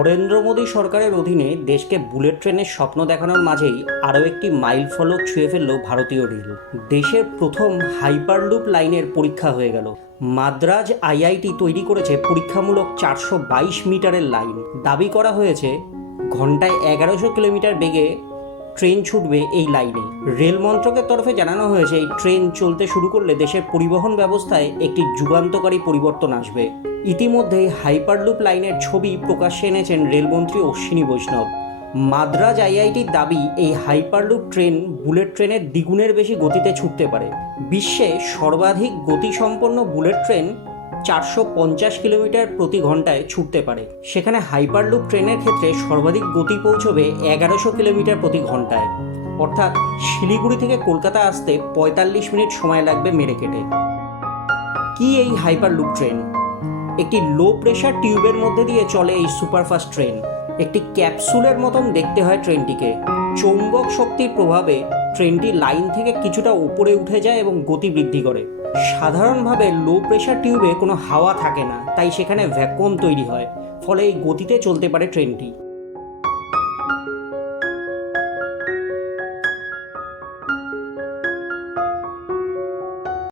নরেন্দ্র মোদী সরকারের অধীনে দেশকে বুলেট ট্রেনের স্বপ্ন দেখানোর মাঝেই আরও একটি মাইল ফলক ছুঁয়ে ফেলল ভারতীয় রেল। দেশের প্রথম হাইপারলুপ লাইনের পরীক্ষা হয়ে গেল। মাদ্রাজ আইআইটি তৈরি করেছে পরীক্ষামূলক 422 মিটারের লাইন। দাবি করা হয়েছে ঘন্টায় 1100 কিলোমিটার বেগে ট্রেন ছুটবে এই লাইনে। রেল মন্ত্রকের তরফে জানানো হয়েছে এই ট্রেন চলতে শুরু করলে দেশের পরিবহন ব্যবস্থায় একটি যুগান্তকারী পরিবর্তন আসবে। ইতিমধ্যেই হাইপারলুপ লাইনের ছবি প্রকাশ্যে এনেছেন রেলমন্ত্রী অশ্বিনী বৈষ্ণব। মাদ্রাজ আইআইটির দাবি এই হাইপারলুপ ট্রেন বুলেট ট্রেনের দ্বিগুণের বেশি গতিতে ছুটতে পারে। বিশ্বে সর্বাধিক গতিসম্পন্ন বুলেট ট্রেন 450 কিলোমিটার প্রতি ঘন্টায় ছুটতে পারে, সেখানে হাইপারলুপ ট্রেনের ক্ষেত্রে সর্বাধিক গতি পৌঁছবে 1100 কিলোমিটার প্রতি ঘন্টায়। অর্থাৎ শিলিগুড়ি থেকে কলকাতা আসতে 45 মিনিট সময় লাগবে মেরে কেটে। কি এই হাইপারলুপ ট্রেন? একটি লো প্রেশার টিউবের মধ্যে দিয়ে চলে এই সুপারফাস্ট ট্রেন। একটি ক্যাপসুলের মতন দেখতে হয় ট্রেনটিকে। চৌম্বক শক্তির প্রভাবে ট্রেনটি লাইন থেকে কিছুটা উপরে উঠে যায় এবং গতি বৃদ্ধি করে। সাধারণভাবে লো প্রেশার টিউবে কোনো হাওয়া থাকে না, তাই সেখানে ভ্যাকুয়াম তৈরি হয়, ফলে এই গতিতে চলতে পারে ট্রেনটি।